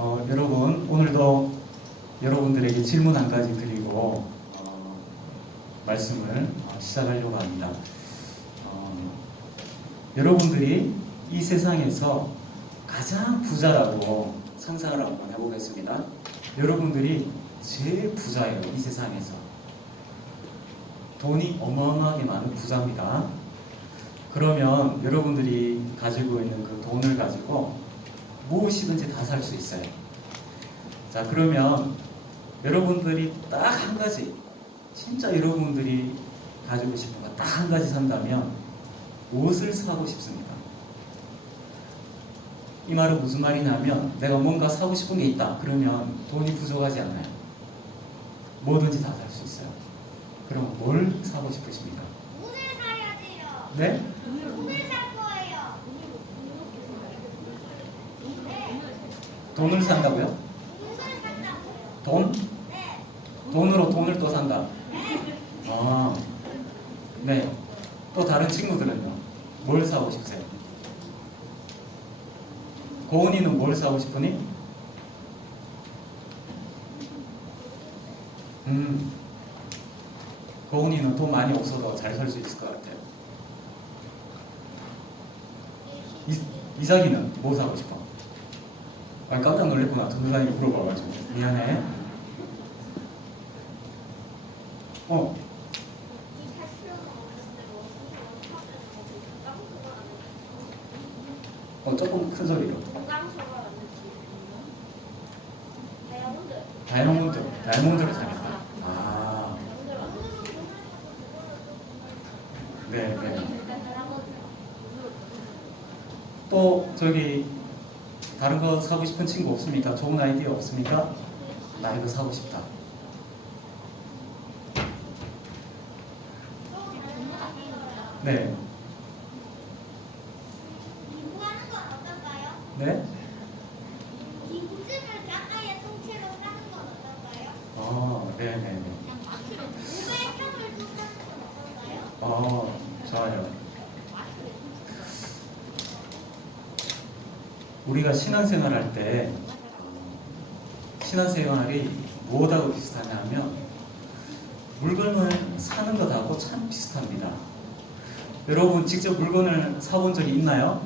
여러분, 오늘도 여러분들에게 질문 한 가지 드리고 말씀을 시작하려고 합니다. 여러분들이 이 세상에서 가장 부자라고 상상을 한번 해보겠습니다. 여러분들이 제일 부자예요. 이 세상에서 돈이 어마어마하게 많은 부자입니다. 그러면 여러분들이 가지고 있는 그 돈을 가지고 무엇이든지 다 살 수 있어요. 자, 그러면 여러분들이 딱 한 가지, 진짜 여러분들이 가지고 싶은 거 딱 한 가지 산다면 무엇을 사고 싶습니까? 이 말은 무슨 말이냐면, 내가 뭔가 사고 싶은 게 있다 그러면 돈이 부족하지 않아요. 뭐든지 다 살 수 있어요. 그럼 뭘 사고 싶으십니까? 오늘 사야 돼요. 네? 오늘 살 거예요. 네. 돈을 산다고요? 오늘 산다고요. 돈? 네. 돈으로 돈을 또 산다. 네. 아, 네. 또 다른 친구들은요? 뭘 사고 싶으세요? 고은이는 뭘 사고 싶으니? 고은이는 돈 많이 없어도 잘 살 수 있을 것 같아요. 이삭이는 뭐 사고 싶어? 아니, 깜짝 놀랐구나. 전도사님이 물어봐가지고. 미안해. 조금 큰 소리로. 다이아몬드를 사겠다. 아, 네, 네. 또 저기 다른 거 사고 싶은 친구 없습니까? 좋은 아이디어 없습니까? 나 이거 사고 싶다. 네. 기부하는 건 어떨까요? 네? 기부금을 가까이에 통째로 사는 건 어떨까요? 네, 네, 네. 누가의 선물도 사는 건 어떨까요? 좋아요. 우리가 신앙생활 할 때 신앙생활이 무엇하고 비슷하냐면 물건을 사는 것하고 참 비슷합니다. 여러분 직접 물건을 사본 적이 있나요?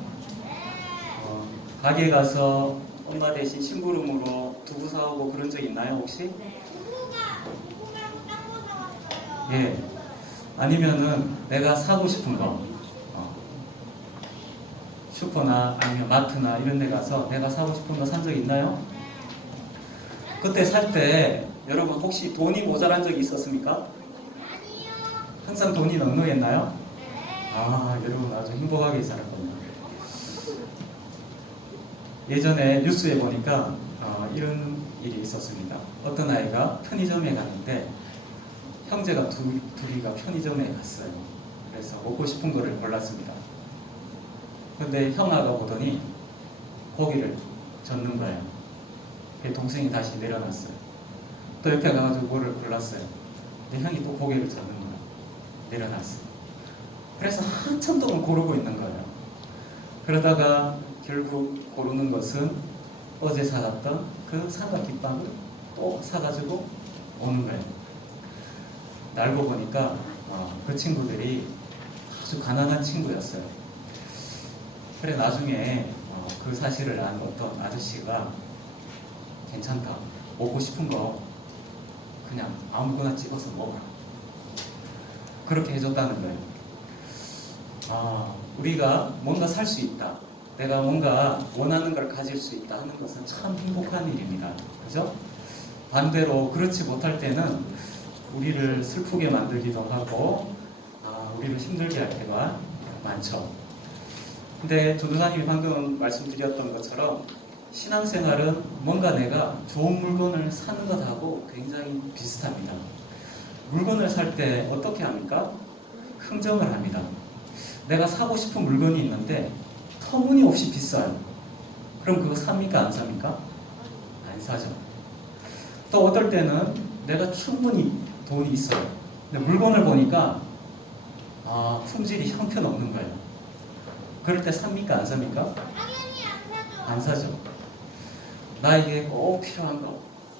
가게에 가서 엄마 대신 심부름으로 두부 사오고 그런 적 있나요 혹시? 두부랑 딴거 사왔어요. 예. 아니면은 내가 사고 싶은 거 슈퍼나 아니면 마트나 이런 데 가서 내가 사고 싶은 거 산 적 있나요? 그때 살 때 여러분 혹시 돈이 모자란 적이 있었습니까? 아니요. 항상 돈이 넉넉했나요? 네. 여러분 아주 행복하게 살았군요. 예전에 뉴스에 보니까 이런 일이 있었습니다. 어떤 아이가 편의점에 갔는데 형제가 둘이가 편의점에 갔어요. 그래서 먹고 싶은 거를 골랐습니다. 근데 형아가 보더니 고기를 젓는 거예요. 동생이 다시 내려놨어요. 또 옆에 가가지고 뭐를 골랐어요. 근데 형이 또 고기를 젓는 거예요. 내려놨어요. 그래서 한참 동안 고르고 있는 거예요. 그러다가 결국 고르는 것은 어제 사갔던 그 삼각김밥을 또 사가지고 오는 거예요. 알고 보니까 그 친구들이 아주 가난한 친구였어요. 그래 나중에 그 사실을 안 어떤 아저씨가 괜찮다. 먹고 싶은 거 그냥 아무거나 찍어서 먹어라. 그렇게 해줬다는 거예요. 우리가 뭔가 살 수 있다. 내가 뭔가 원하는 걸 가질 수 있다 하는 것은 참 행복한 일입니다. 그죠? 반대로 그렇지 못할 때는 우리를 슬프게 만들기도 하고 우리를 힘들게 할 때가 많죠. 근데 전도사님이 방금 말씀드렸던 것처럼 신앙생활은 뭔가 내가 좋은 물건을 사는 것하고 굉장히 비슷합니다. 물건을 살 때 어떻게 합니까? 흥정을 합니다. 내가 사고 싶은 물건이 있는데 터무니없이 비싸요. 그럼 그거 삽니까? 안 삽니까? 안 사죠. 또 어떨 때는 내가 충분히 돈이 있어요. 근데 물건을 보니까 품질이 형편없는 거예요. 그럴 때 삽니까? 안 삽니까? 당연히 안 사죠. 안 사죠. 나에게 꼭 필요한 거,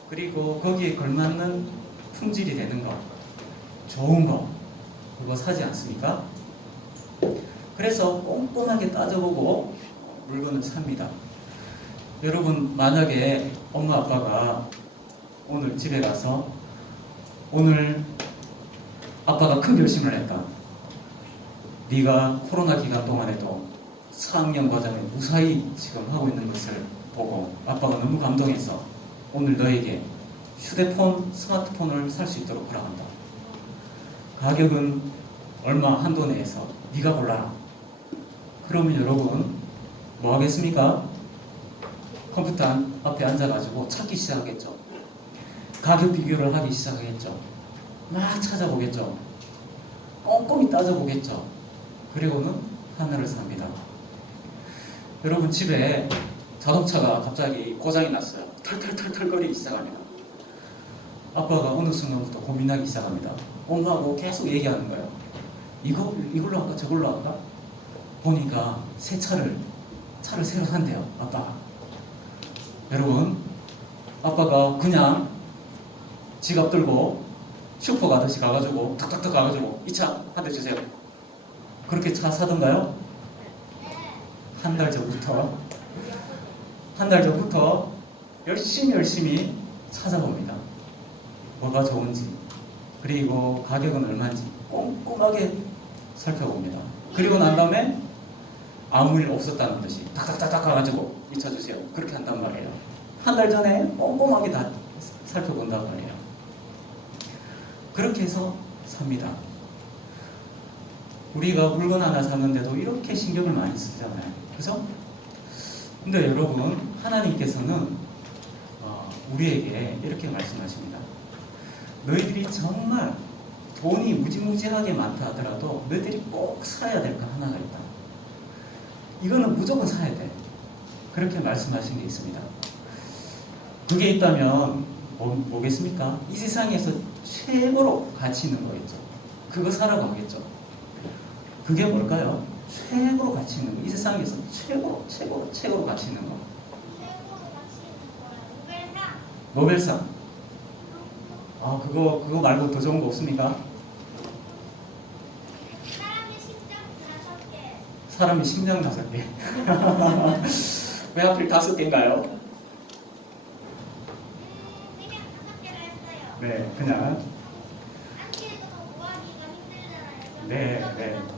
그리고 거기에 걸맞는 품질이 되는 거, 좋은 거, 그거 사지 않습니까? 그래서 꼼꼼하게 따져보고 물건을 삽니다. 여러분, 만약에 엄마 아빠가 오늘 집에 가서 오늘 아빠가 큰 결심을 했다. 네가 코로나 기간 동안에도 4학년 과정에 무사히 지금 하고 있는 것을 보고 아빠가 너무 감동해서 오늘 너에게 휴대폰, 스마트폰을 살 수 있도록 허락한다. 가격은 얼마 한도 내에서 네가 골라라. 그러면 여러분 뭐 하겠습니까? 컴퓨터 앞에 앉아가지고 찾기 시작하겠죠. 가격 비교를 하기 시작하겠죠. 막 찾아보겠죠. 꼼꼼히 따져보겠죠. 그리고는 하나를 삽니다. 여러분 집에 자동차가 갑자기 고장이 났어요. 털털털털 거리기 시작합니다. 아빠가 어느 순간부터 고민하기 시작합니다. 엄마하고 계속 얘기하는 거예요. 이걸로 할까 저걸로 할까? 보니까 새 차를 새로 산대요. 아빠가. 여러분 아빠가 그냥 지갑 들고 슈퍼 가듯이 가가지고 탁탁탁 가가지고 이 차 한 대 주세요. 그렇게 차 사던가요? 한 달 전부터 열심히 찾아봅니다. 뭐가 좋은지, 그리고 가격은 얼마인지 꼼꼼하게 살펴봅니다. 그리고 난 다음에 아무 일 없었다는 듯이 탁탁탁탁 가가지고 이 차 주세요. 그렇게 한단 말이에요. 한 달 전에 꼼꼼하게 다 살펴본단 말이에요. 그렇게 해서 삽니다. 우리가 물건 하나 사는데도 이렇게 신경을 많이 쓰잖아요. 그죠? 근데 여러분, 하나님께서는 우리에게 이렇게 말씀하십니다. 너희들이 정말 돈이 무지무지하게 많다 하더라도 너희들이 꼭 사야 될 거 하나가 있다. 이거는 무조건 사야 돼. 그렇게 말씀하신 게 있습니다. 그게 있다면 뭐겠습니까? 이 세상에서 최고로 가치 있는 거겠죠. 그거 사라고 하겠죠. 그게 뭘까요? 최고로 가치 있는 거. 이 세상에서 최고로 가치 있는 거. 최고로 가치 있는 거예요. 노벨상. 노벨상. 그거 말고 더 좋은 거 없습니까? 사람의 심장 5개. 사람이 심장 5개. 왜 하필 5개인가요? 그냥 5개를 했어요. 네, 그냥. 안기에도 구하기가 힘들잖아요. 네, 그래서 네. 붙여버려요.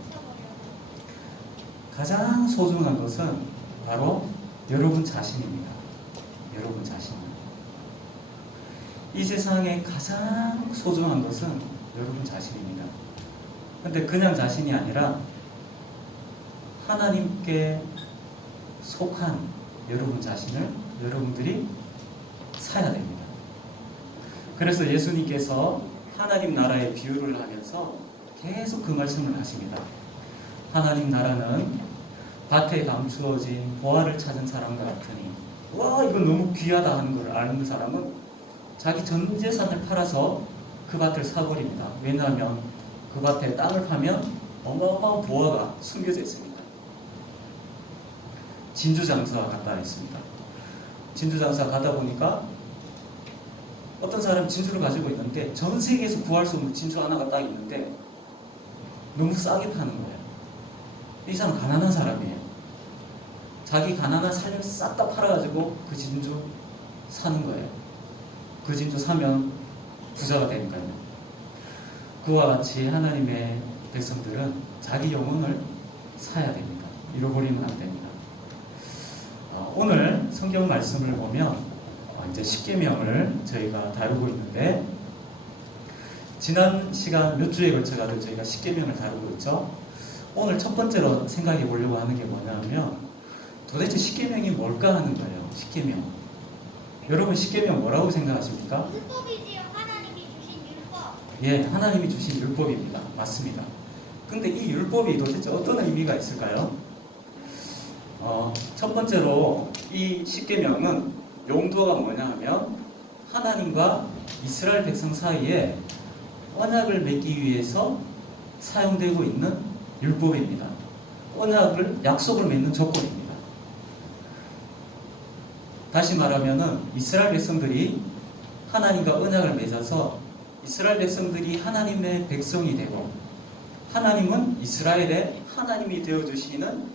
가장 소중한 것은 바로 여러분 자신입니다. 여러분 자신. 이 세상에 가장 소중한 것은 여러분 자신입니다. 근데 그냥 자신이 아니라 하나님께 속한 여러분 자신을 여러분들이 사야 됩니다. 그래서 예수님께서 하나님 나라의 비유를 하면서 계속 그 말씀을 하십니다. 하나님 나라는 밭에 감추어진 보화를 찾은 사람과 같으니, 와, 이건 너무 귀하다 하는 걸 아는 사람은 자기 전 재산을 팔아서 그 밭을 사버립니다. 왜냐하면 그 밭에 땅을 파면 어마어마한 보화가 숨겨져 있습니다. 진주장사 갔다 했습니다. 진주장사 가다 보니까 어떤 사람이 진주를 가지고 있는데 전 세계에서 구할 수 없는 진주 하나가 딱 있는데 너무 싸게 파는 거예요. 이 사람 가난한 사람이에요. 자기 가난한 살림 싹 다 팔아가지고 그 진주 사는 거예요. 그 진주 사면 부자가 되니까요. 그와 같이 하나님의 백성들은 자기 영혼을 사야 됩니다. 잃어버리면 안 됩니다. 오늘 성경 말씀을 보면 이제 십계명을 저희가 다루고 있는데, 지난 시간 몇 주에 걸쳐가지고 저희가 십계명을 다루고 있죠. 오늘 첫 번째로 생각해 보려고 하는 게 뭐냐면 도대체 십계명이 뭘까 하는 거예요. 십계명. 여러분 십계명 뭐라고 생각하십니까? 율법이지요. 하나님이 주신 율법. 예, 하나님이 주신 율법입니다. 맞습니다. 근데 이 율법이 도대체 어떤 의미가 있을까요? 첫 번째로 이 십계명은 용도가 뭐냐 하면 하나님과 이스라엘 백성 사이에 언약을 맺기 위해서 사용되고 있는 율법입니다. 언약을, 약속을 맺는 조건입니다. 다시 말하면은 이스라엘 백성들이 하나님과 언약을 맺어서 이스라엘 백성들이 하나님의 백성이 되고 하나님은 이스라엘의 하나님이 되어주시는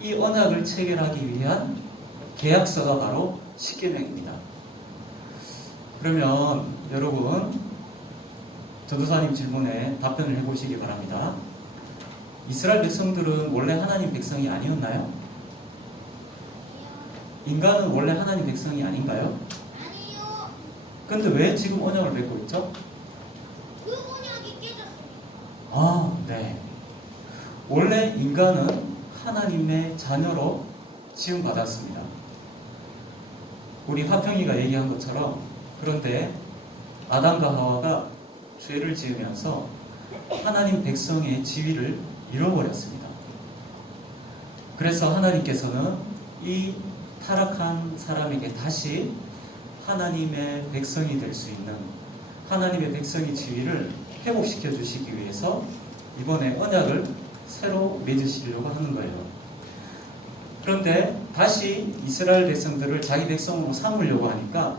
이 언약을 체결하기 위한 계약서가 바로 십계명입니다. 그러면 여러분 전도사님 질문에 답변을 해보시기 바랍니다. 이스라엘 백성들은 원래 하나님 백성이 아니었나요? 인간은 원래 하나님 백성이 아닌가요? 아니요. 근데 왜 지금 언약을 맺고 있죠? 그 언약이 깨졌습니다. 아, 네. 원래 인간은 하나님의 자녀로 지음받았습니다. 우리 화평이가 얘기한 것처럼 그런데 아담과 하와가 죄를 지으면서 하나님 백성의 지위를 잃어버렸습니다. 그래서 하나님께서는 이 타락한 사람에게 다시 하나님의 백성이 될 수 있는 하나님의 백성의 지위를 회복시켜 주시기 위해서 이번에 언약을 새로 맺으시려고 하는 거예요. 그런데 다시 이스라엘 백성들을 자기 백성으로 삼으려고 하니까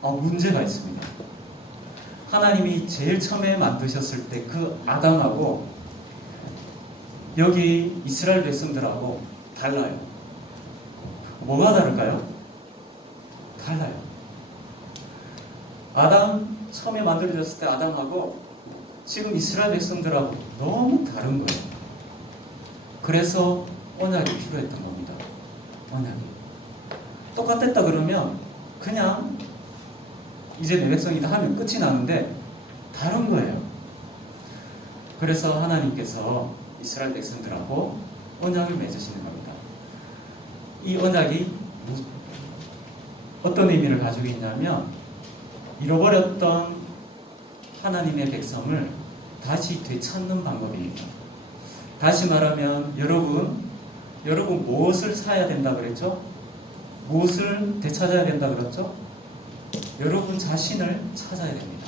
문제가 있습니다. 하나님이 제일 처음에 만드셨을 때 그 아담하고 여기 이스라엘 백성들하고 달라요. 뭐가 다를까요? 달라요. 아담 처음에 만들어졌을 때 아담하고 지금 이스라엘 백성들하고 너무 다른 거예요. 그래서 언약이 필요했던 겁니다. 언약이 똑같았다 그러면 그냥 이제 내 백성이다 하면 끝이 나는데 다른 거예요. 그래서 하나님께서 이스라엘 백성들하고 언약을 맺으시는 겁니다. 이 언약이 어떤 의미를 가지고 있냐면 잃어버렸던 하나님의 백성을 다시 되찾는 방법입니다. 다시 말하면 여러분 무엇을 사야 된다 그랬죠? 무엇을 되찾아야 된다 그랬죠? 여러분 자신을 찾아야 됩니다.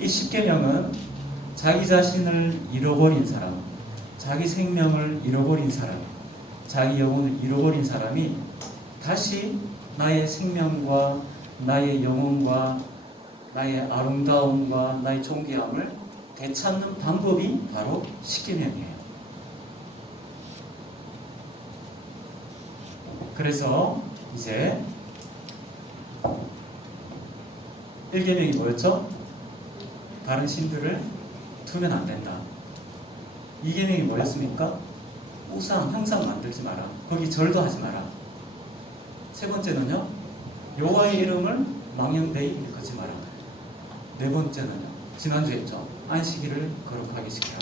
이 십계명은 자기 자신을 잃어버린 사람, 자기 생명을 잃어버린 사람, 자기 영혼을 잃어버린 사람이 다시 나의 생명과 나의 영혼과 나의 아름다움과 나의 존귀함을 되찾는 방법이 바로 십계명이에요. 그래서 이제 1계명이 뭐였죠? 다른 신들을 두면 안 된다. 2계명이 뭐였습니까? 우상, 형상 만들지 마라. 거기 절도 하지 마라. 세 번째는요, 여호와의 이름을 망령되이 일컫지 마라. 네 번째는요, 지난주에 했죠. 안식일을 거룩하게 지키라.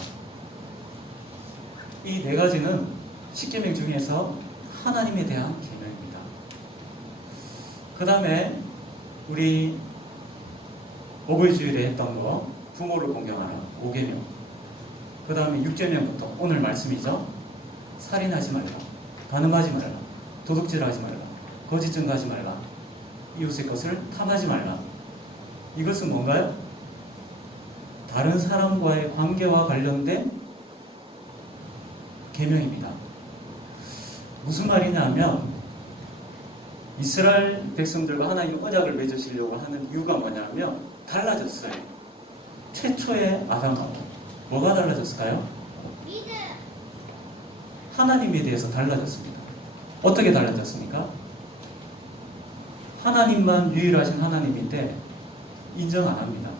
이 네 가지는 십계명 중에서 하나님에 대한 계명입니다. 그 다음에 우리 어버이주일에 했던 거 부모를 공경하라 5계명. 그 다음에 6계명부터 오늘 말씀이죠. 살인하지 말라, 간음하지 말라, 도둑질하지 말라, 거짓 증거하지 말라, 이웃의 것을 탐하지 말라. 이것은 뭔가요? 다른 사람과의 관계와 관련된 계명입니다. 무슨 말이냐면 이스라엘 백성들과 하나님 언약을 맺으시려고 하는 이유가 뭐냐면 달라졌어요. 최초의 아담하고 뭐가 달라졌을까요? 믿음. 하나님에 대해서 달라졌습니다. 어떻게 달라졌습니까? 하나님만 유일하신 하나님인데 인정 안 합니다.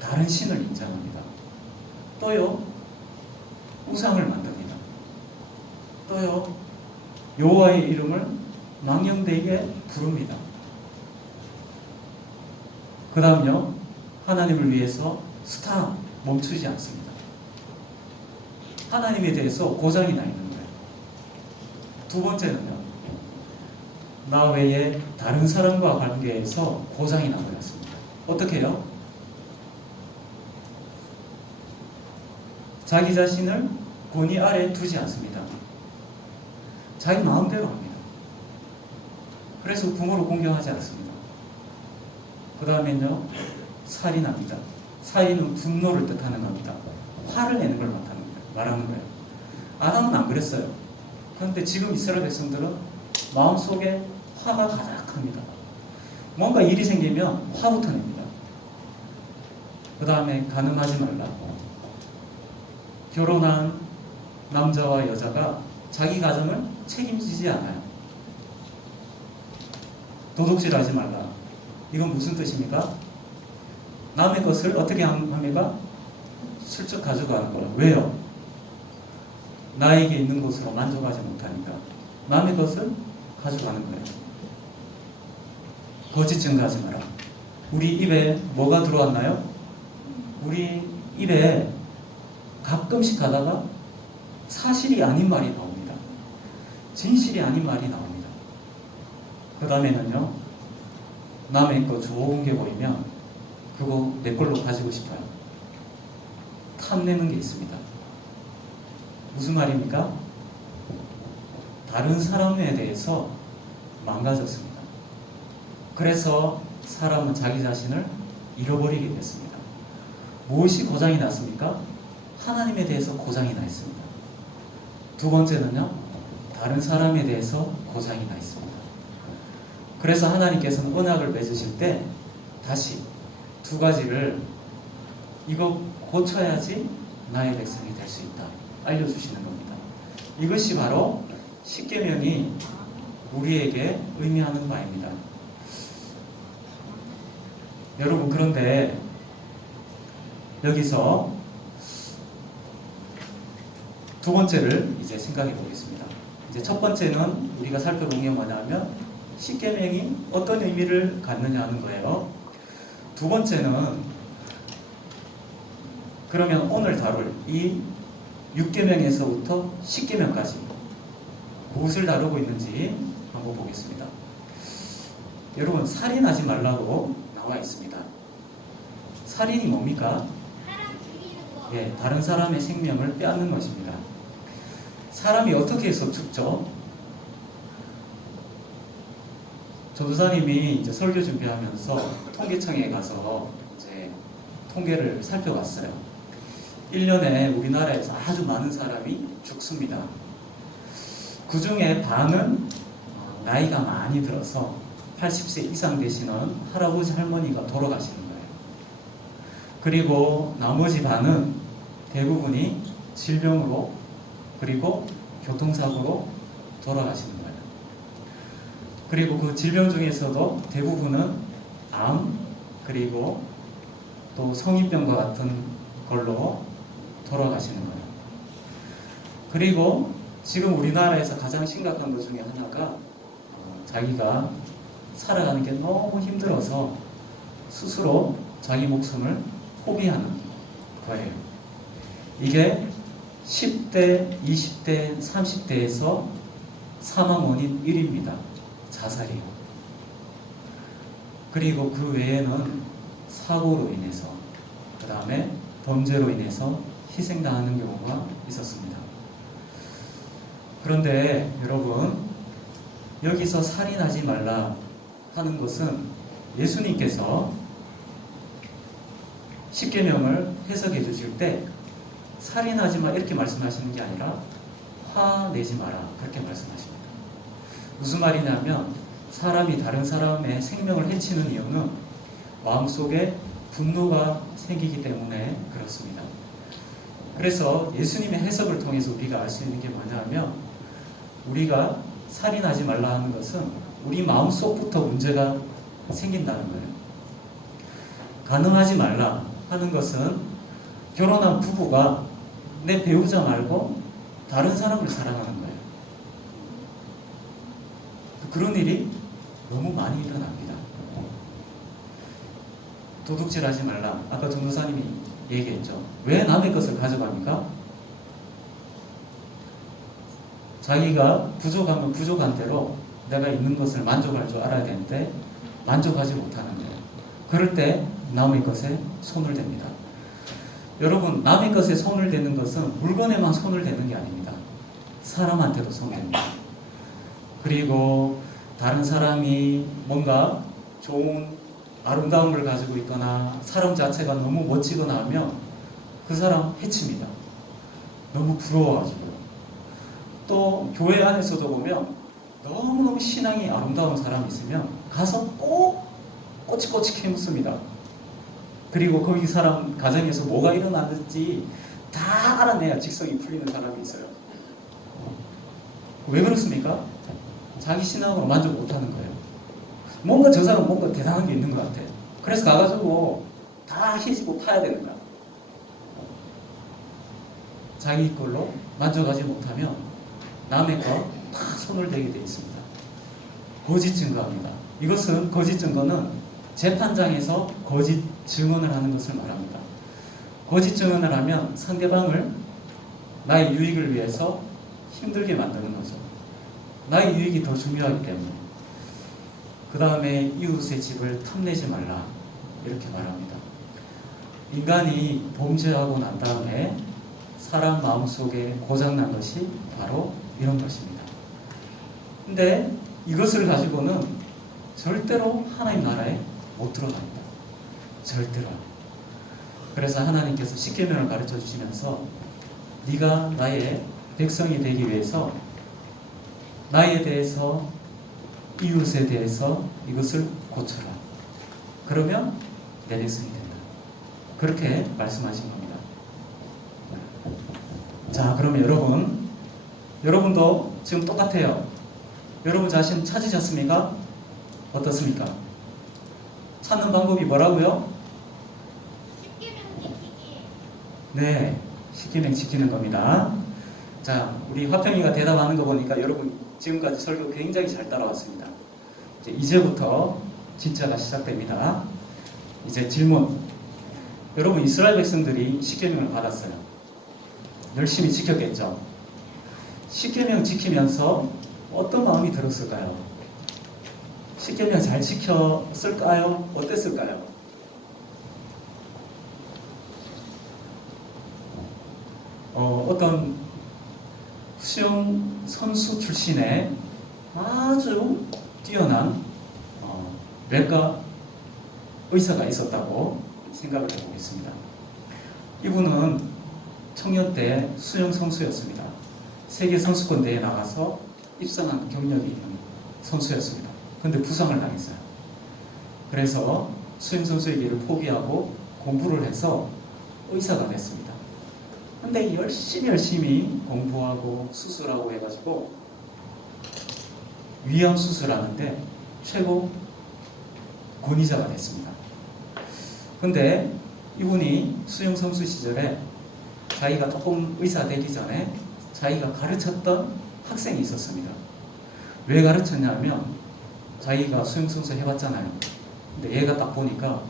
다른 신을 인정합니다. 또요, 우상을 만듭니다. 또요, 여호와의 이름을 망령되게 부릅니다. 그 다음요, 하나님을 위해서 스탑, 멈추지 않습니다. 하나님에 대해서 고장이 나 있는 거예요. 두 번째는요, 나 외에 다른 사람과 관계에서 고장이 나버렸습니다. 어떻게 해요? 자기 자신을 권위 아래 두지 않습니다. 자기 마음대로 합니다. 그래서 부모를 공경하지 않습니다. 그 다음엔요, 살인합니다. 살인은 분노를 뜻하는 겁니다. 화를 내는 걸 말하는 거예요. 아담은 안 그랬어요. 그런데 지금 이스라엘 백성들은 마음속에 화가 가득한 합니다. 뭔가 일이 생기면 화부터 냅니다. 그 다음에 가늠하지 말라고. 결혼한 남자와 여자가 자기 가정을 책임지지 않아요. 도둑질하지 말라. 이건 무슨 뜻입니까? 남의 것을 어떻게 합니까? 슬쩍 가져가는 거예요. 왜요? 나에게 있는 것으로 만족하지 못하니까 남의 것을 가져가는 거예요. 거짓 증거하지 마라. 우리 입에 뭐가 들어왔나요? 우리 입에 가끔씩 하다가 사실이 아닌 말이 나옵니다. 진실이 아닌 말이 나옵니다. 그 다음에는요, 남의 거 좋은 게 보이면 그거 내 걸로 가지고 싶어요. 탐내는 게 있습니다. 무슨 말입니까? 다른 사람에 대해서 망가졌습니다. 그래서 사람은 자기 자신을 잃어버리게 됐습니다. 무엇이 고장이 났습니까? 하나님에 대해서 고장이 나 있습니다. 두 번째는요, 다른 사람에 대해서 고장이 나 있습니다. 그래서 하나님께서는 언약을 맺으실 때 다시 두 가지를 이거 고쳐야지 나의 백성이 될 수 있다 알려주시는 겁니다. 이것이 바로 십계명이 우리에게 의미하는 바입니다. 여러분, 그런데 여기서 두 번째를 이제 생각해 보겠습니다. 이제 첫 번째는 우리가 살펴본 게 뭐냐면 십계명이 어떤 의미를 갖느냐 하는 거예요. 두 번째는 그러면 오늘 다룰 이 6계명에서부터 10계명까지 무엇을 다루고 있는지 한번 보겠습니다. 여러분, 살인하지 말라고 나와 있습니다. 살인이 뭡니까? 사람 죽이는 거. 예, 다른 사람의 생명을 빼앗는 것입니다. 사람이 어떻게 해서 죽죠? 전도사님이 이제 설교 준비하면서 통계청에 가서 이제 통계를 살펴봤어요. 1년에 우리나라에서 아주 많은 사람이 죽습니다. 그 중에 반은 나이가 많이 들어서 80세 이상 되시는 할아버지 할머니가 돌아가시는 거예요. 그리고 나머지 반은 대부분이 질병으로 그리고 교통사고로 돌아가시는 거예요. 그리고 그 질병 중에서도 대부분은 암 그리고 또 성인병과 같은 걸로 돌아가시는 거예요. 그리고 지금 우리나라에서 가장 심각한 것 중에 하나가 자기가 살아가는 게 너무 힘들어서 스스로 자기 목숨을 포기하는 거예요. 이게 10대, 20대, 30대에서 사망 원인 1위입니다. 자살이요. 그리고 그 외에는 사고로 인해서, 그 다음에 범죄로 인해서 희생당하는 경우가 있었습니다. 그런데 여러분, 여기서 살인하지 말라 하는 것은 예수님께서 십계명을 해석해 주실 때 살인하지 마 이렇게 말씀하시는 게 아니라 화내지 마라 그렇게 말씀하십니다. 무슨 말이냐면 사람이 다른 사람의 생명을 해치는 이유는 마음속에 분노가 생기기 때문에 그렇습니다. 그래서 예수님의 해석을 통해서 우리가 알 수 있는 게 뭐냐면 우리가 살인하지 말라 하는 것은 우리 마음속부터 문제가 생긴다는 거예요. 가늠하지 말라 하는 것은 결혼한 부부가 내 배우자 말고 다른 사람을 사랑하는 거예요. 그런 일이 너무 많이 일어납니다. 도둑질하지 말라. 아까 전도사님이 얘기했죠. 왜 남의 것을 가져갑니까? 자기가 부족하면 부족한 대로 내가 있는 것을 만족할 줄 알아야 되는데 만족하지 못하는 거예요. 그럴 때 남의 것에 손을 댑니다. 여러분, 남의 것에 손을 대는 것은 물건에만 손을 대는 게 아닙니다. 사람한테도 손을 댑니다. 그리고 다른 사람이 뭔가 좋은 아름다움을 가지고 있거나 사람 자체가 너무 멋지거나 하면 그 사람 해칩니다. 너무 부러워가지고. 또 교회 안에서도 보면 너무너무 신앙이 아름다운 사람이 있으면 가서 꼭 꼬치꼬치 캐묻습니다. 그리고 거기 사람 가정에서 뭐가 일어나는지 다 알아내야 직성이 풀리는 사람이 있어요. 왜 그렇습니까? 자기 신앙으로 만족 못하는 거예요. 뭔가 저 사람은 뭔가 대단한 게 있는 것 같아. 그래서 가가지고 다 해지고 파야 되는 거야. 자기 걸로 만족하지 못하면 남의 거 다 손을 대게 돼 있습니다. 거짓 증거합니다. 이것은 거짓 증거는 재판장에서 거짓 증언을 하는 것을 말합니다. 거짓 증언을 하면 상대방을 나의 유익을 위해서 힘들게 만드는 거죠. 나의 유익이 더 중요하기 때문에. 그 다음에 이웃의 집을 탐내지 말라 이렇게 말합니다. 인간이 범죄하고 난 다음에 사람 마음속에 고장난 것이 바로 이런 것입니다. 근데 이것을 가지고는 절대로 하나님 나라에 못 들어갑니다. 절대로. 그래서 하나님께서 십계명을 가르쳐 주시면서 네가 나의 백성이 되기 위해서 나에 대해서 이웃에 대해서 이것을 고쳐라. 그러면 내 백성이 된다. 그렇게 말씀하신 겁니다. 자, 그러면 여러분도 지금 똑같아요. 여러분 자신 찾으셨습니까? 어떻습니까? 찾는 방법이 뭐라고요? 십계명 지키기. 네, 십계명 지키는 겁니다. 자, 우리 화평이가 대답하는 거 보니까 여러분 지금까지 설교 굉장히 잘 따라왔습니다. 이제부터 진짜가 시작됩니다. 이제 질문. 여러분 이스라엘 백성들이 십계명을 받았어요. 열심히 지켰겠죠. 십계명 지키면서 어떤 마음이 들었을까요? 십계명 잘 지켰을까요? 어땠을까요? 어떤 수영 선수 출신의 아주 뛰어난 외과 의사가 있었다고 생각을 해보겠습니다. 이분은 청년 때 수영 선수였습니다. 세계 선수권 대회에 나가서 입상한 경력이 있는 선수였습니다. 그런데 부상을 당했어요. 그래서 수영 선수의 길을 포기하고 공부를 해서 의사가 됐습니다. 근데 열심히 공부하고 수술하고 해가지고 위암 수술하는데 최고 권위자가 됐습니다. 근데 이분이 수영 선수 시절에 자기가 조금 의사 되기 전에 자기가 가르쳤던 학생이 있었습니다. 왜 가르쳤냐면 자기가 수영 선수 해봤잖아요. 근데 얘가 딱 보니까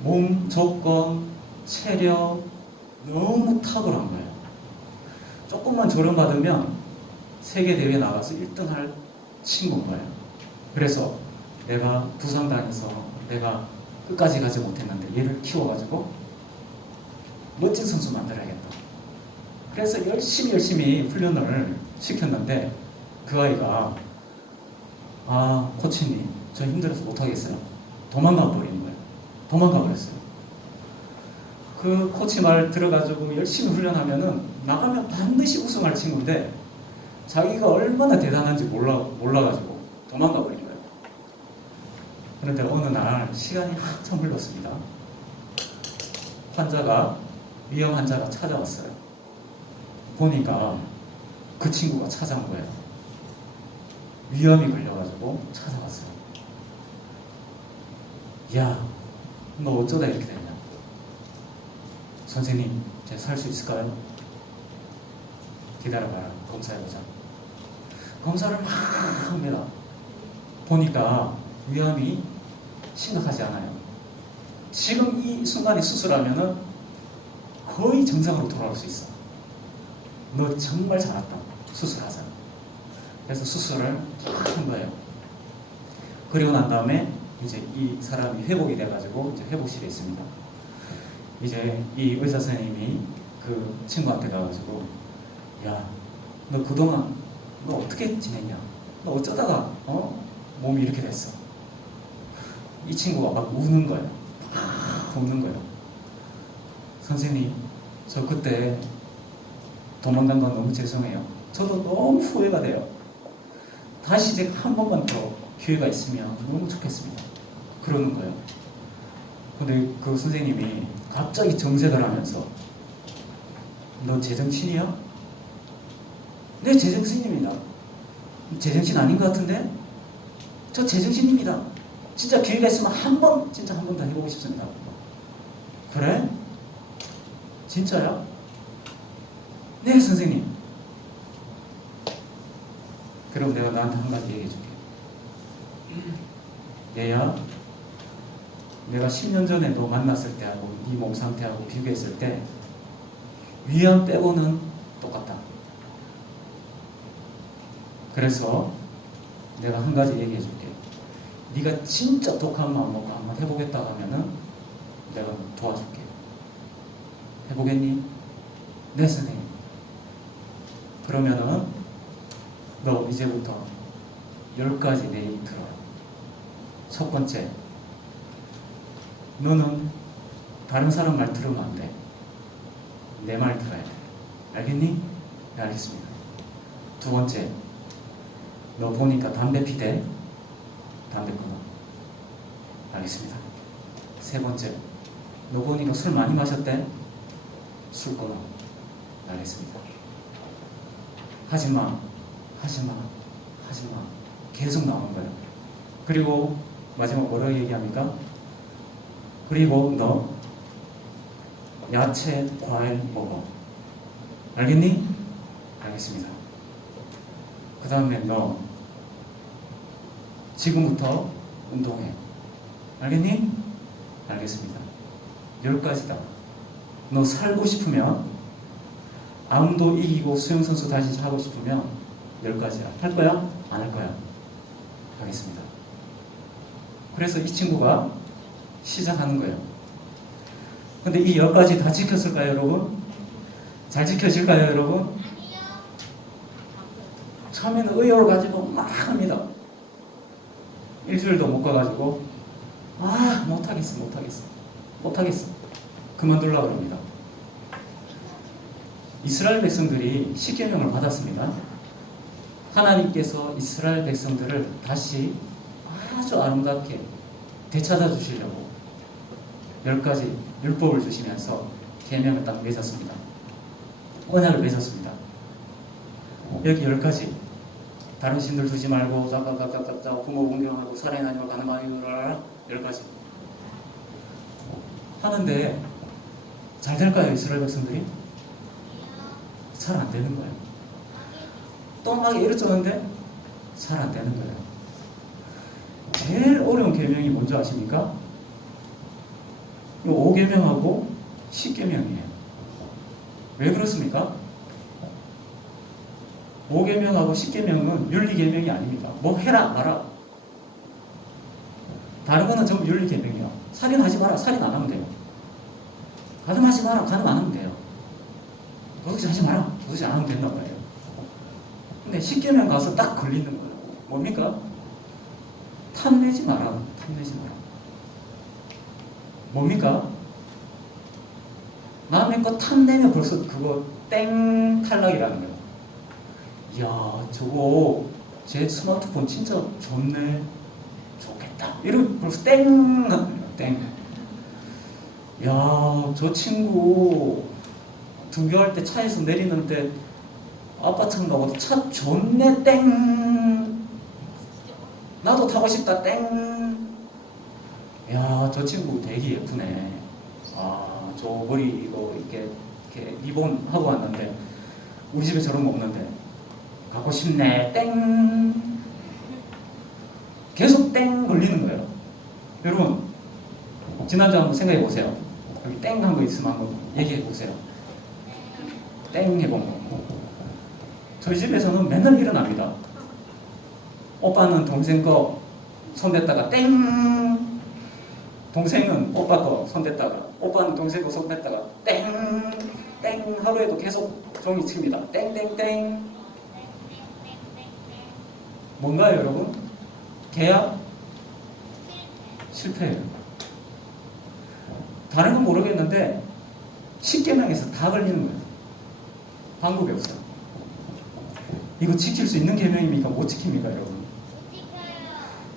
몸 조건, 체력 너무 탁월한 거예요. 조금만 조련받으면 세계 대회 나가서 1등 할 친구인 거예요. 그래서 내가 부상당해서 내가 끝까지 가지 못했는데 얘를 키워가지고 멋진 선수 만들어야겠다. 그래서 열심히 훈련을 시켰는데 그 아이가 코치님 저 힘들어서 못하겠어요. 도망가 버리는 거예요. 도망가 버렸어요. 그 코치 말 들어가지고 열심히 훈련하면은 나가면 반드시 우승할 친구인데 자기가 얼마나 대단한지 몰라가지고 도망가 버린 거예요. 그런데 어느 날 시간이 한참 흘렀습니다. 위암 환자가 찾아왔어요. 보니까 그 친구가 찾아온 거예요. 위암이 걸려가지고 찾아왔어요. 야, 너 어쩌다 이렇게 됐냐? 선생님, 제가 살 수 있을까요? 기다려봐요. 검사해보자. 검사를 막 합니다. 보니까 위암이 심각하지 않아요. 지금 이 순간에 수술하면은 거의 정상으로 돌아올 수 있어. 너 정말 잘했다. 수술하자. 그래서 수술을 한 거예요. 그리고 난 다음에 이제 이 사람이 회복이 돼가지고 이제 회복실에 있습니다. 이제 이 의사 선생님이 그 친구한테 가가지고 야, 너 그동안 너 어떻게 지냈냐? 너 어쩌다가 몸이 이렇게 됐어? 이 친구가 막 우는 거예요. 막 우는 거예요. 선생님, 저 그때 도망간 건 너무 죄송해요. 저도 너무 후회가 돼요. 다시 제가 한 번만 더 기회가 있으면 너무 좋겠습니다. 그러는 거예요. 근데 그 선생님이 갑자기 정색을 하면서 너 제정신이야? 네, 제정신입니다. 제정신 아닌 것 같은데? 저 제정신입니다. 진짜 기회가 있으면 진짜 한 번 더 해보고 싶습니다. 그래? 진짜야? 네, 선생님. 그럼 내가 너한테 한 가지 얘기해 줄게. 얘야, 내가 10년 전에 너 만났을 때하고 네 몸 상태하고 비교했을 때 위안 빼고는 똑같다. 그래서 내가 한 가지 얘기해 줄게. 네가 진짜 독한 마음 먹고 한번 해보겠다 하면은 내가 도와줄게. 해보겠니? 네, 선생님. 그러면은 너 이제부터 10가지 내 얘기 들어요. 첫 번째, 너는 다른 사람 말 들으면 안 돼. 내 말 들어야 돼. 알겠니? 네, 알겠습니다. 두 번째, 너 보니까 담배 피대. 담배 끊어. 알겠습니다. 세 번째, 너 보니까 술 많이 마셨대. 술 끊어. 알겠습니다. 하지마, 하지마, 하지마. 계속 나오는 거예요. 그리고 마지막 뭐라고 얘기합니까? 그리고 너 야채, 과일 먹어. 알겠니? 알겠습니다. 그 다음에 너 지금부터 운동해. 알겠니? 알겠습니다. 10가지다. 너 살고 싶으면, 암도 이기고 수영선수 다시 하고 싶으면 10가지야. 할 거야? 안 할 거야? 하겠습니다. 그래서 이 친구가 시작하는 거예요. 근데 이 10가지 다 지켰을까요, 여러분? 잘 지켜질까요, 여러분? 아니요. 처음에는 의욕을 가지고 막 합니다. 일주일도 못 가가지고 못하겠어 그만두려고 합니다. 이스라엘 백성들이 십계명을 받았습니다. 하나님께서 이스라엘 백성들을 다시 아주 아름답게 되찾아 주시려고 10가지 율법을 주시면서 계명을 딱 맺었습니다. 언약을 맺었습니다. 여기 10가지, 다른 신들 두지 말고 짝짝짝짝짝 부모 공경하고 살인 아니고 가늠하여라. 10가지 하는데 잘 될까요, 이스라엘 백성들이? 잘 안 되는 거예요. 또 막 이랬었는데 잘 안 되는 거예요. 제일 어려운 계명이 뭔지 아십니까? 5계명하고 10계명이에요. 왜 그렇습니까? 5계명하고 10계명은 윤리계명이 아닙니다. 뭐 해라 마라. 다른 거는 전부 윤리계명이에요. 살인하지 마라. 살인 안 하면 돼요. 가늠하지 마라. 가늠 안 하면 돼요. 도둑질 하지 마라. 도둑질 안 하면 된단 말이에요. 근데 10계명 가서 딱 걸리는 거예요. 뭡니까? 탐내지 마라. 탐내지 마라. 뭡니까? 남의 거 탐내면 벌써 그거 땡 탈락이라는 거예요. 이야, 저거 제 스마트폰 진짜 좋네. 좋겠다. 이러면 벌써 땡! 땡. 야, 저 친구 등교할 때 차에서 내리는데 아빠 차인가 보다. 차 좋네. 땡. 나도 타고 싶다. 땡. 야, 저 친구 되게 예쁘네. 아, 저 머리 이거 이렇게 리본 하고 왔는데 우리 집에 저런 거 없는데 갖고 싶네. 땡. 계속 땡 걸리는 거예요. 여러분, 지난주 한번 생각해 보세요. 여기 땡 한 거 있으면 한번 얘기해 보세요. 땡 해본 거. 저희 집에서는 맨날 일어납니다. 오빠는 동생 거 손댔다가 땡. 동생은 오빠 거 손댔다가, 오빠는 동생 거 손댔다가 땡. 땡. 하루에도 계속 종이 칩니다. 땡땡땡. 뭔가요, 여러분? 계약? 실패예요. 다른 건 모르겠는데 10계명에서 다 걸리는 거예요. 방법이 없어요. 이거 지킬 수 있는 계명입니까? 못 지킵니까, 여러분?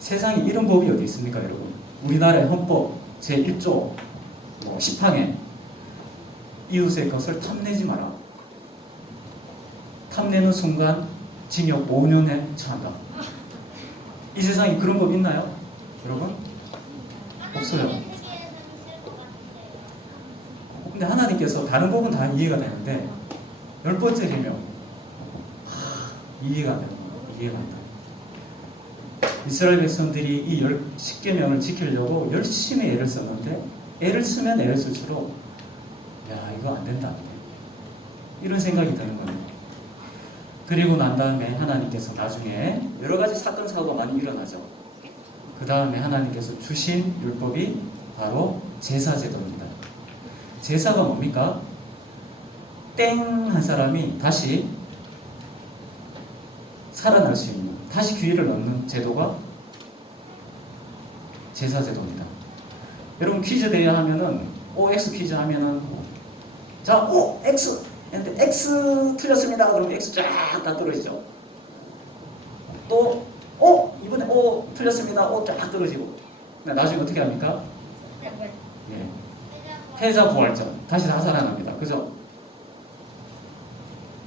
세상에 이런 법이 어디 있습니까, 여러분? 우리나라의 헌법 제1조 10항에 이웃의 것을 탐내지 마라. 탐내는 순간 징역 5년에 처한다. 이 세상에 그런 법 있나요? 여러분? 없어요. 하나님의 세계에서는 있을 것 같은데요. 근데 하나님께서 다른 법은 다 이해가 되는데 10번째 계명 이해가 안 돼요. 이해가 안 돼요. 이스라엘 백성들이 이 10계명을 지키려고 열심히 애를 썼는데 애를 쓰면 애를 쓸수록 야 이거 안 된다 이런 생각이 드는 거예요. 그리고 난 다음에 하나님께서 나중에 여러 가지 사건 사고가 많이 일어나죠. 그 다음에 하나님께서 주신 율법이 바로 제사제도입니다. 제사가 뭡니까? 땡 한 사람이 다시 살아날 수 있는, 다시 기회를 얻는 제도가 제사제도입니다. 여러분 퀴즈 대회 하면은 OX 퀴즈 하면은 자 OX 근데 X 틀렸습니다. 그러면 X 쫙 다 떨어지죠. 또 이번에 O 틀렸습니다. O 쫙 떨어지고 나중에 어떻게 합니까? 예. 패자 부활전 다시 다 살아납니다. 그죠?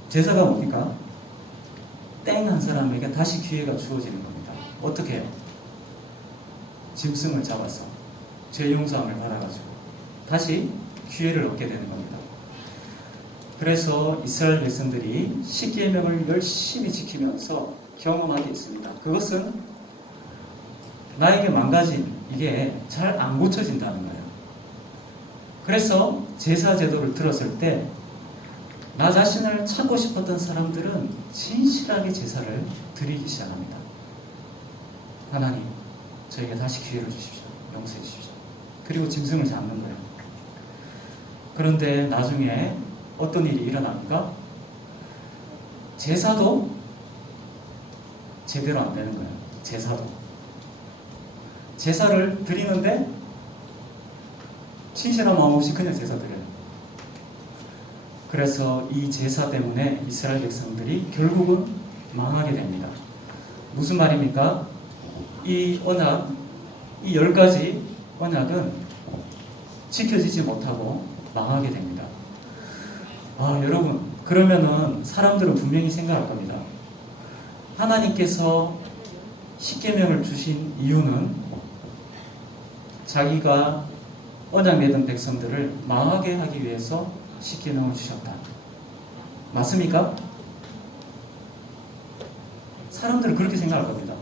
제사가 뭡니까? 땡 한 사람에게 다시 기회가 주어지는 겁니다. 어떻게 해요? 짐승을 잡아서 죄 용서함을 받아가지고 다시 기회를 얻게 되는 겁니다. 그래서 이스라엘 백성들이 십계명을 열심히 지키면서 경험하게 있습니다. 그것은 나에게 망가진 이게 잘 안 고쳐진다는 거예요. 그래서 제사 제도를 들었을 때 나 자신을 찾고 싶었던 사람들은 진실하게 제사를 드리기 시작합니다. 하나님, 저에게 다시 기회를 주십시오. 용서해 주십시오. 그리고 짐승을 잡는 거예요. 그런데 나중에 어떤 일이 일어납니까? 제사도 제대로 안 되는 거예요. 제사를 드리는데 신실한 마음 없이 그냥 제사 드려요. 그래서 이 제사 때문에 이스라엘 백성들이 결국은 망하게 됩니다. 무슨 말입니까? 이 언약, 이 10가지 언약은 지켜지지 못하고 망하게 됩니다. 여러분, 그러면은 사람들은 분명히 생각할 겁니다. 하나님께서 십계명을 주신 이유는 자기가 언약 맺은 백성들을 망하게 하기 위해서 십계명을 주셨다. 맞습니까? 사람들은 그렇게 생각할 겁니다.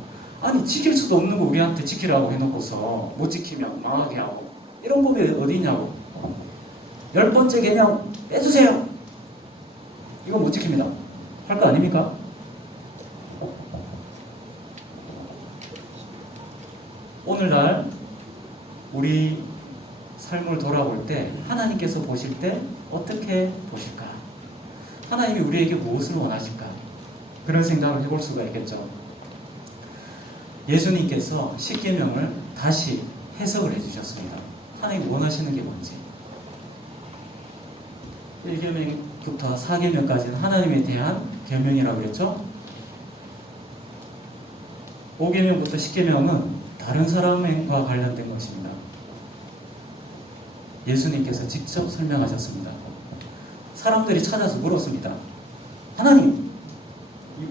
아니 지킬 수도 없는 거 우리한테 지키라고 해놓고서 못 지키면 망하게 하고 이런 법이 어디 있냐고. 10번째 계명 빼주세요. 이거 못 지킵니다. 할 거 아닙니까? 오늘날 우리 삶을 돌아볼 때 하나님께서 보실 때 어떻게 보실까? 하나님이 우리에게 무엇을 원하실까? 그런 생각을 해볼 수가 있겠죠. 예수님께서 십계명을 다시 해석을 해주셨습니다. 하나님이 원하시는 게 뭔지. 1계명부터 4계명까지는 하나님에 대한 계명이라고 그랬죠. 5계명부터 10계명은 다른 사람과 관련된 것입니다. 예수님께서 직접 설명하셨습니다. 사람들이 찾아서 물었습니다. 하나님,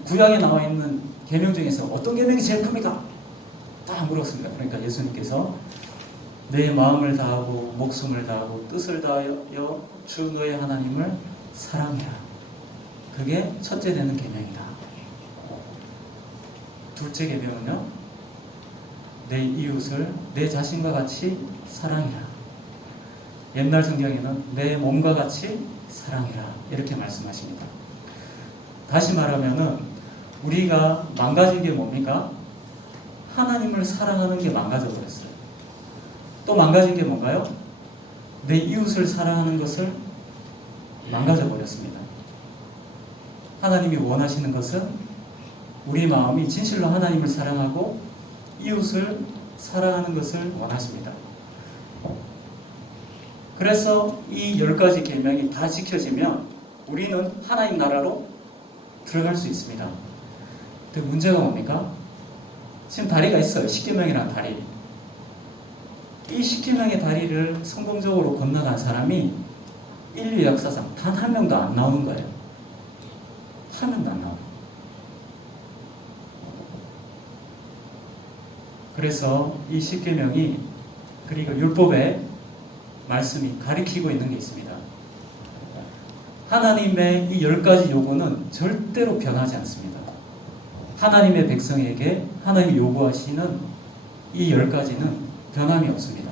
구약에 나와 있는 계명 중에서 어떤 계명이 제일 큽니까? 다 물었습니다. 그러니까 예수님께서 내 마음을 다하고 목숨을 다하고 뜻을 다하여 주 너의 하나님을 사랑해라. 그게 첫째 되는 계명이다. 둘째 계명은요, 내 이웃을 내 자신과 같이 사랑해라. 옛날 성경에는 내 몸과 같이 사랑해라 이렇게 말씀하십니다. 다시 말하면은 우리가 망가진 게 뭡니까? 하나님을 사랑하는 게 망가져 버렸어요. 또 망가진 게 뭔가요? 내 이웃을 사랑하는 것을 망가져 버렸습니다. 하나님이 원하시는 것은 우리 마음이 진실로 하나님을 사랑하고 이웃을 사랑하는 것을 원하십니다. 그래서 이 10가지 계명이 다 지켜지면 우리는 하나님 나라로 들어갈 수 있습니다. 근데 문제가 뭡니까? 지금 다리가 있어요. 십계명이라는 다리. 이 십계명의 다리를 성공적으로 건너간 사람이 인류 역사상 단 한 명도 안 나오는 거예요. 한 명도 안 나와요. 그래서 이 십계명이 그리고 율법의 말씀이 가리키고 있는 게 있습니다. 하나님의 이 10가지 요구는 절대로 변하지 않습니다. 하나님의 백성에게 하나님이 요구하시는 이 10가지는 변함이 없습니다.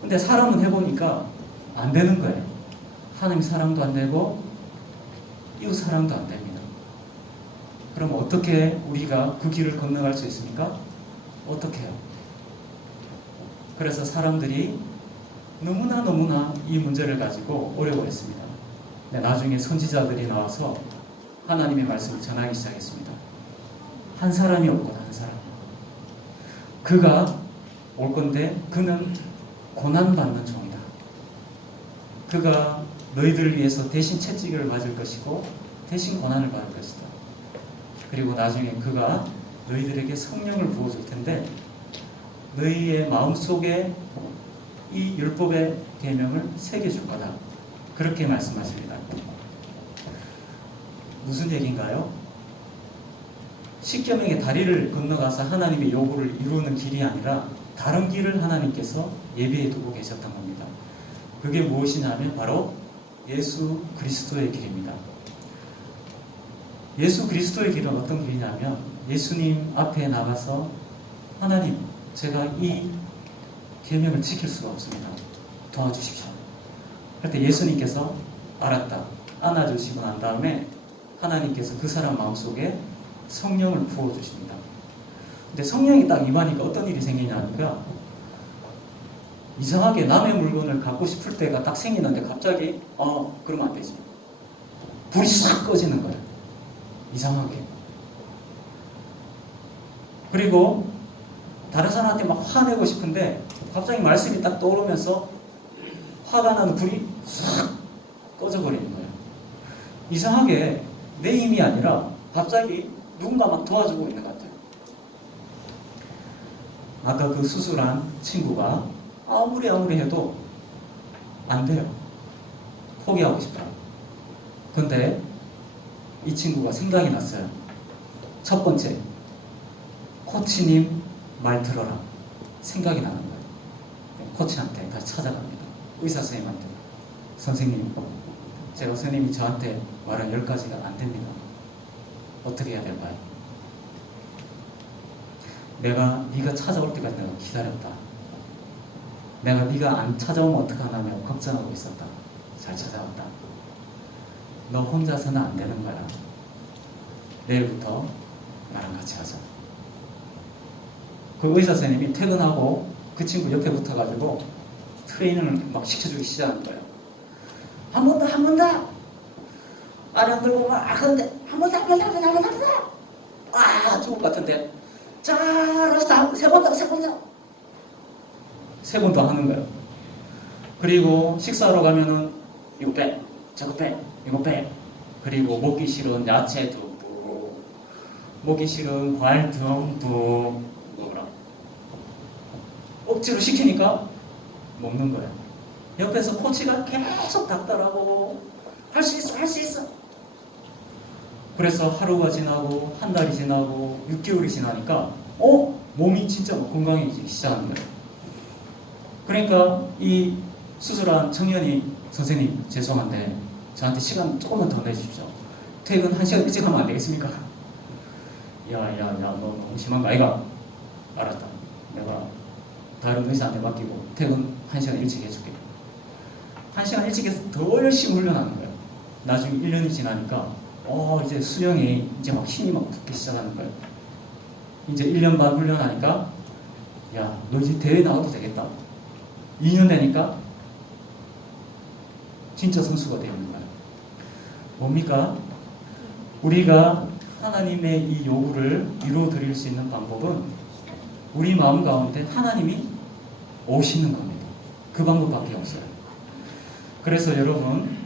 근데 사람은 해보니까 안 되는 거예요. 하나님 사랑도 안 되고 이웃 사랑도 안 됩니다. 그럼 어떻게 우리가 그 길을 건너갈 수 있습니까? 어떻게 해요? 그래서 사람들이 너무나 이 문제를 가지고 어려워했습니다. 나중에 선지자들이 나와서 하나님의 말씀을 전하기 시작했습니다. 한 사람이 올 거다. 한 사람. 그가 올 건데 그는 고난받는 종이다. 그가 너희들을 위해서 대신 채찍을 맞을 것이고 대신 고난을 받을 것이다. 그리고 나중에 그가 너희들에게 성령을 부어줄 텐데 너희의 마음속에 이 율법의 계명을 새겨줄 거다. 그렇게 말씀하십니다. 무슨 얘기인가요? 십계명의 다리를 건너가서 하나님의 요구를 이루는 길이 아니라 다른 길을 하나님께서 예비해 두고 계셨던 겁니다. 그게 무엇이냐면 바로 예수 그리스도의 길입니다. 예수 그리스도의 길은 어떤 길이냐면 예수님 앞에 나가서 하나님, 제가 이 계명을 지킬 수가 없습니다. 도와주십시오. 할 때 예수님께서 알았다. 안아주시고 난 다음에 하나님께서 그 사람 마음속에 성령을 부어주십니다. 근데 성령이 딱 임하니까 어떤 일이 생기냐니까 이상하게 남의 물건을 갖고 싶을 때가 딱 생기는데 갑자기 그러면 안 되지. 불이 싹 꺼지는 거예요. 이상하게. 그리고 다른 사람한테 막 화내고 싶은데 갑자기 말씀이 딱 떠오르면서 화가 나는 불이 싹 꺼져버리는 거예요. 이상하게 내 힘이 아니라 갑자기 누군가 막 도와주고 있는 것 같아요. 아까 그 수술한 친구가 아무리 해도 안 돼요. 포기하고 싶어요. 근데 이 친구가 생각이 났어요. 첫 번째, 코치님 말 들어라. 생각이 나는 거예요. 코치한테 다시 찾아갑니다. 의사 선생님한테. 선생님, 제가 선생님이 저한테 말한 10가지가 안 됩니다. 어떻게 해야 될까요? 네가 찾아올 때까지 내가 기다렸다. 내가 네가 안 찾아오면 어떡하냐며 걱정하고 있었다. 잘 찾아왔다. 너 혼자서는 안 되는 거야. 내일부터 나랑 같이 하자. 그 의사 선생님이 퇴근하고 그 친구 옆에 붙어가지고 트레이닝을 막 시켜주기 시작하는 거예요. 한 번 더! 아령 들고 막 하는데 한 번 더! 죽을 것 같은데 자, 알았어. 세 번 더! 세 번 더 하는 거예요. 그리고 식사하러 가면은 이거 빼, 저거 빼, 이거 빼. 그리고 먹기 싫은 야채 듬뿍, 먹기 싫은 과일 듬뿍 먹으라. 억지로 시키니까 먹는 거예요. 옆에서 코치가 계속 닥달하고 할 수 있어. 그래서 하루가 지나고 한 달이 지나고 6개월이 지나니까 몸이 진짜 건강해지기 시작하는 거예요. 그러니까 이 수술한 청년이 선생님 죄송한데 저한테 시간 조금만 더 내주십시오. 퇴근 1시간 일찍 하면 안 되겠습니까? 야, 너 너무 심한 거 아이가? 알았다. 내가 다른 의사한테 맡기고 퇴근 1시간 일찍 해줄게. 1시간 일찍 해서 더 열심히 훈련하는 거예요. 나중에 1년이 지나니까 이제 수영이 이제 막 힘이 막 붙기 시작하는 거예요. 이제 1년 반 훈련하니까 야, 너 이제 대회 나가도 되겠다. 2년 되니까 진짜 선수가 되는 거예요. 뭡니까? 우리가 하나님의 이 요구를 이루어드릴 수 있는 방법은 우리 마음 가운데 하나님이 오시는 겁니다. 그 방법밖에 없어요. 그래서 여러분,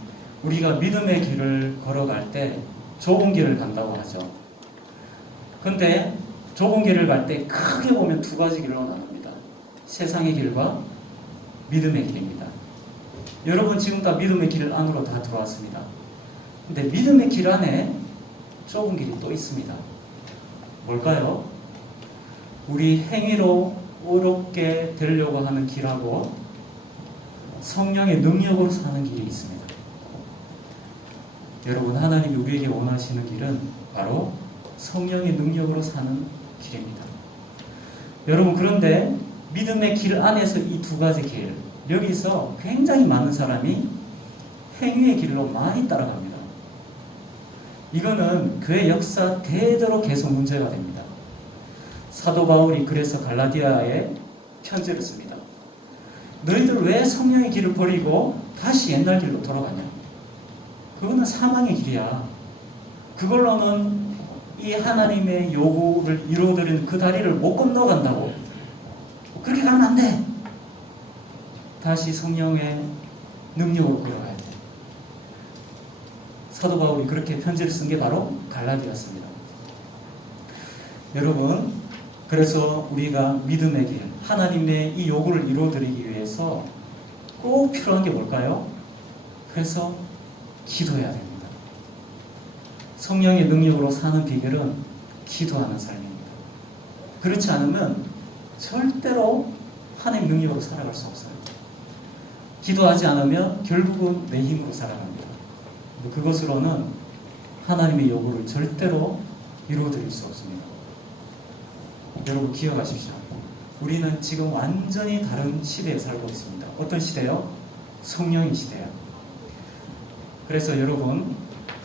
우리가 믿음의 길을 걸어갈 때 좋은 길을 간다고 하죠. 근데 좁은 길을 갈 때 크게 보면 두 가지 길로 나눕니다. 세상의 길과 믿음의 길입니다. 여러분 지금 다 믿음의 길 안으로 다 들어왔습니다. 근데 믿음의 길 안에 좁은 길이 또 있습니다. 뭘까요? 우리 행위로 어렵게 되려고 하는 길하고 성령의 능력으로 사는 길이 있습니다. 여러분, 하나님이 우리에게 원하시는 길은 바로 성령의 능력으로 사는 길입니다. 여러분, 그런데 믿음의 길 안에서 이 두 가지 길, 여기서 굉장히 많은 사람이 행위의 길로 많이 따라갑니다. 이거는 교회 역사 대대로 계속 문제가 됩니다. 사도 바울이 그래서 갈라디아에 편지를 씁니다. 너희들 왜 성령의 길을 버리고 다시 옛날 길로 돌아가냐? 그거는 사망의 길이야. 그걸로는 이 하나님의 요구를 이루어드리는 그 다리를 못 건너간다고. 그렇게 가면 안 돼. 다시 성령의 능력으로 걸어가야 돼. 사도 바울이 그렇게 편지를 쓴 게 바로 갈라디아였습니다. 여러분, 그래서 우리가 믿음의 길, 하나님의 이 요구를 이루어드리기 위해서 꼭 필요한 게 뭘까요? 그래서 기도해야 됩니다. 성령의 능력으로 사는 비결은 기도하는 삶입니다. 그렇지 않으면 절대로 하나님의 능력으로 살아갈 수 없어요. 기도하지 않으면 결국은 내 힘으로 살아갑니다. 그것으로는 하나님의 요구를 절대로 이루어드릴 수 없습니다. 여러분 기억하십시오. 우리는 지금 완전히 다른 시대에 살고 있습니다. 어떤 시대요? 성령의 시대요. 그래서 여러분,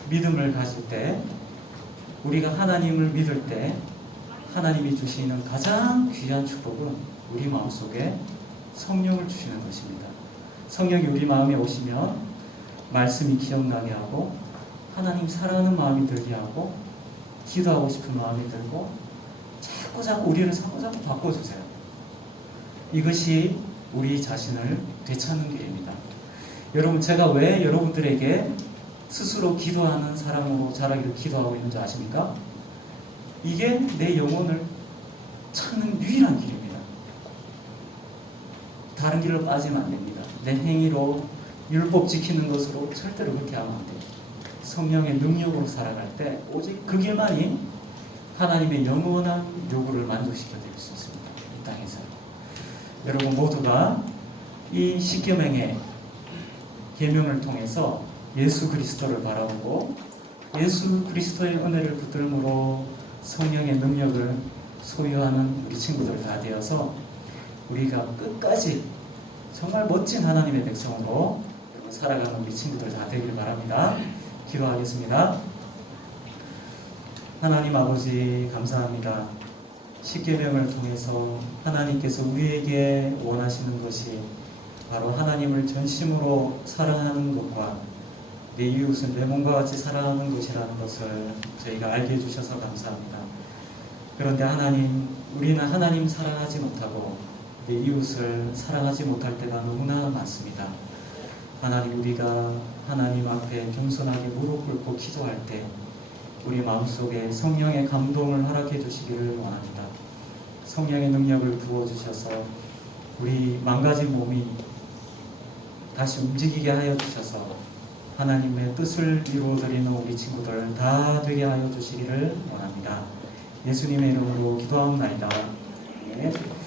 믿음을 가질 때, 우리가 하나님을 믿을 때 하나님이 주시는 가장 귀한 축복은 우리 마음속에 성령을 주시는 것입니다. 성령이 우리 마음에 오시면 말씀이 기억나게 하고 하나님 사랑하는 마음이 들게 하고 기도하고 싶은 마음이 들고 자꾸 우리를 자꾸 바꿔주세요. 이것이 우리 자신을 되찾는 길입니다. 여러분, 제가 왜 여러분들에게 스스로 기도하는 사람으로 자라기를 기도하고 있는지 아십니까? 이게 내 영혼을 찾는 유일한 길입니다. 다른 길로 빠지면 안 됩니다. 내 행위로 율법 지키는 것으로 절대로 그렇게 하면 안 돼요. 성령의 능력으로 살아갈 때 오직 그 길만이 하나님의 영원한 요구를 만족시켜 드릴 수 있습니다. 이 땅에서. 여러분 모두가 이 십계명의 계명을 통해서 예수 그리스도를 바라보고 예수 그리스도의 은혜를 붙들므로 성령의 능력을 소유하는 우리 친구들 다 되어서 우리가 끝까지 정말 멋진 하나님의 백성으로 살아가는 우리 친구들 다 되길 바랍니다. 기도하겠습니다. 하나님 아버지 감사합니다. 십계명을 통해서 하나님께서 우리에게 원하시는 것이 바로 하나님을 전심으로 사랑하는 것과 내 이웃을 내 몸과 같이 사랑하는 것이라는 것을 저희가 알게 해주셔서 감사합니다. 그런데 하나님, 우리는 하나님 사랑하지 못하고 내 이웃을 사랑하지 못할 때가 너무나 많습니다. 하나님, 우리가 하나님 앞에 겸손하게 무릎 꿇고 기도할 때 우리 마음속에 성령의 감동을 허락해 주시기를 원합니다. 성령의 능력을 부어주셔서 우리 망가진 몸이 다시 움직이게 하여 주셔서 하나님의 뜻을 이루어드리는 우리 친구들 다 되게 하여 주시기를 원합니다. 예수님의 이름으로 기도하옵나이다. 아멘.